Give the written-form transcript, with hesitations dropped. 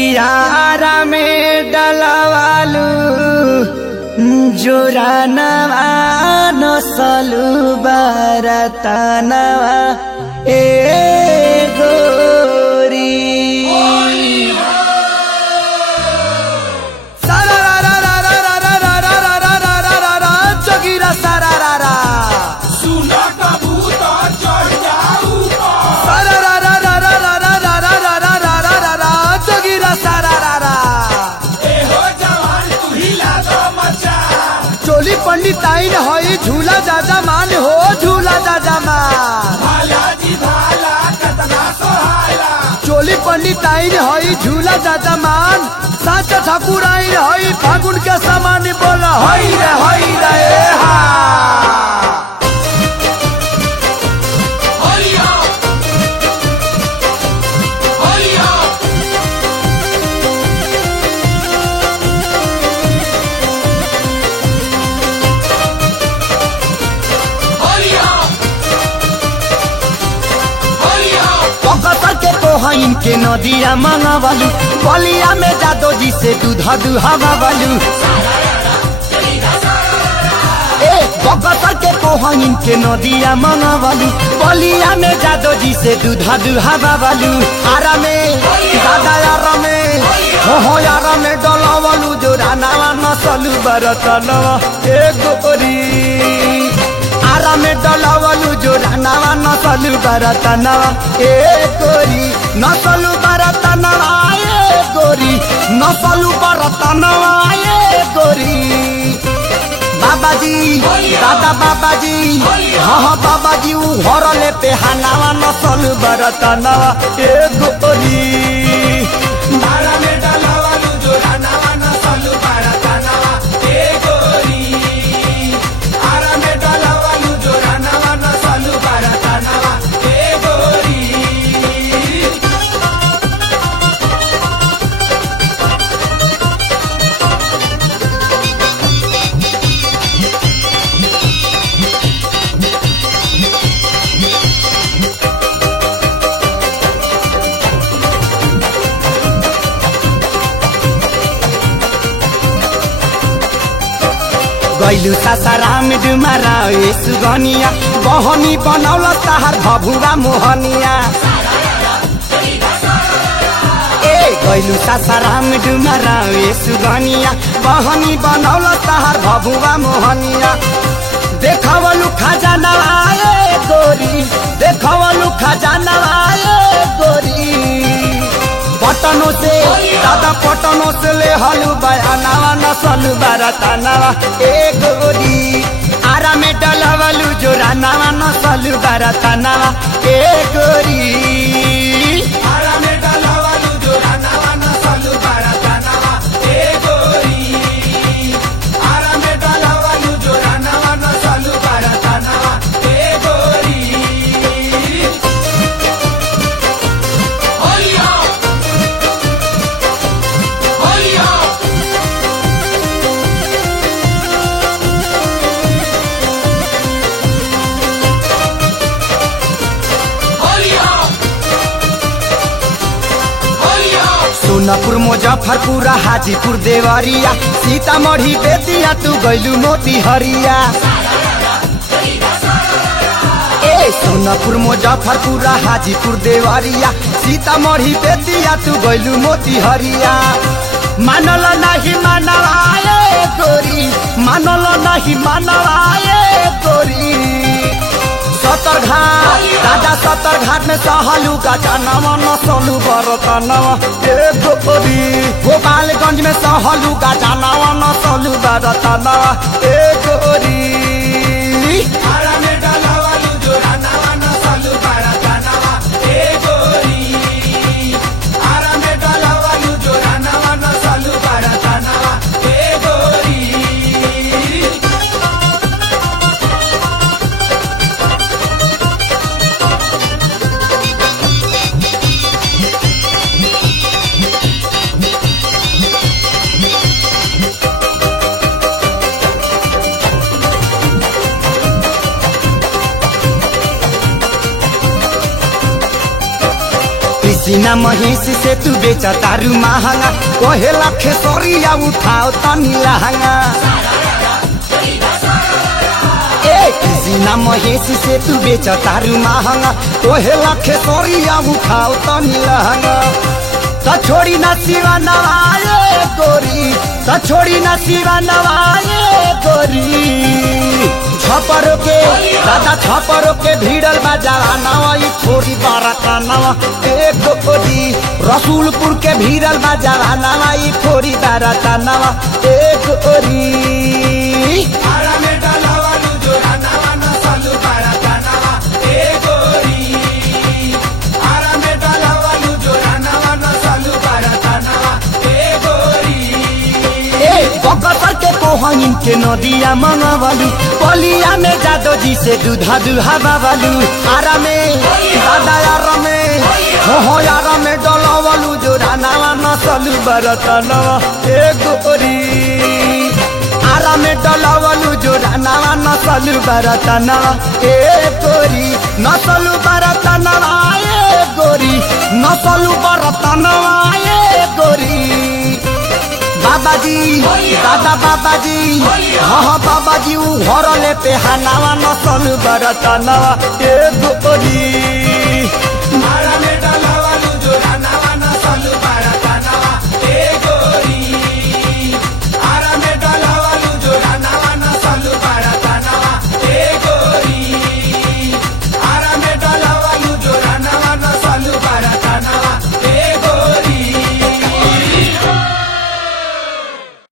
कियारा में डलवालू जोरानवा नसलू बरतनवा ए गोरी जोगिरा सारा सुना कबूतर चढ़ जाऊ जोगिरा सारा ए हो जवान तू हिला दो मचा चोली पंडित आइन हई झूला दादा मान हो झूला दादा मान भाला जी भाला कतना सोहाला चोली पंडित आइन हई झूला दादा मान साचा ठाकुर आइन हई फागुन के समान बोल हई रे ए हा होलिया होलिया होलिया होलिया पकड़ के कोहइन के नदिया मंगवालू बलिया में जादो जी से दूधा दुहावालू ए पकड़ के कोहइन के नदिया मंगवालू बलिया में जादो जी से दूधा दुहावालू आरा में दादा यारा में हो यारा में डलावालू जो रानावा नसलू बरतनवा ए गोरी आरा में डलावालू जो रानावा नसलू बरतनवा ए गोरी नसलू बरतनवा ए गोरी नसलू बरतनवा ए गोरी बाबाजी दादा बाबाजी हाँ बाबाजी उ घर ले पे हनावा नसलू बरतनवा ए गोरी भाला में डलावालू जो रानावा नसलू बरतनवा ए गोरी आरा में डलावालू जो रानावा नसलू बरतनवा ए गोरी गैलू सासाराम डुमारा ए सुगनिया बहनी बनौल ताहार भभुआ मोहनिया ए गैलू सासाराम डुमारा ए सुगनिया बहनी बनौल ताहार भभुआ मोहनिया देखवलू खजाना ए गोरी देखवलू खजाना ए गोरी पटनो से दादा पटनो से ले हलू बयानावा नसलू बरतनावा ए गोरी आरा में डलवलू जो रानावा नसलू बरतनावा ए गोरी आरा में डलावालू जो रानावा नसलू बरतनवा ए गोरी आरा में डलावालू जो रानावा नसलू बरतनवा ए गोरी होलिया होलिया होलिया होलिया सोनापुर मुजफ्फरपुर हाजीपुर देवरिया सीतामढ़ी बेतिया तू गैलू मोतीहरिया ए सोनापुर मुजफ्फरपुर हाजीपुर देवरिया सीतामढ़ी बेतिया तू गैलू मोतीहरिया मानल नहीं मानवा ए गोरी मानल नहीं मानवा ए गोरी सतर घाट दादा सतर घाट में सहलू का जानवा नसलू बरतनवा ए गोरी गोपालगंज में सहलू का जानवा नसलू बरतनवा ए गोरी आरा में डलावालू जो रानावा नसलू बरतनवा ए गोरी आरा में डलावालू जो रानावा नसलू बरतनवा ए गोरी कृष्णा महेश से तू बेच तारू महंगा कोहे लखे सोरिया उठाओ तनी लहंगा कृष्णा महेश से तू बेच तारू महंगा कोहे लखे सोरिया उठाओ तनी लहंगा त छोड़ी ना शिवा नवाए गोरी त छोड़ी ना शिवा नवाए गोरी छपरों के दादा छपरों के भीड़ल बाजारा नवा ये छोरी बाराता नवा एक गोरी रसूलपुर के भीड़ल बाजारा नवा ये छोरी बाराता नवा एक गोरी आरा में डालावा लू जोरा नवा नसलू बाराता नवा ए गोरी आरा में डालावा लू जोरा नवा नसलू बाराता नवा ए गोरी बकसर के कोहइन के नदिया मंगवालू पलिया में जादो जी से दूधा दूहा बाबालू आरा में दादा यारा में हो यारा में डलवालू जो रानावा नसलू बरतनवा एक गोरी आरा में डलवालू जो रानावा नसलू बरतनवा एक गोरी नसलू बरतनवा एक गोरी नसलू बरतनवा एक गोरी बाबा जी दादा बाबा जी हाँ बाबा जी घर ले पे हनावा नसल बरतनवा एक गोरी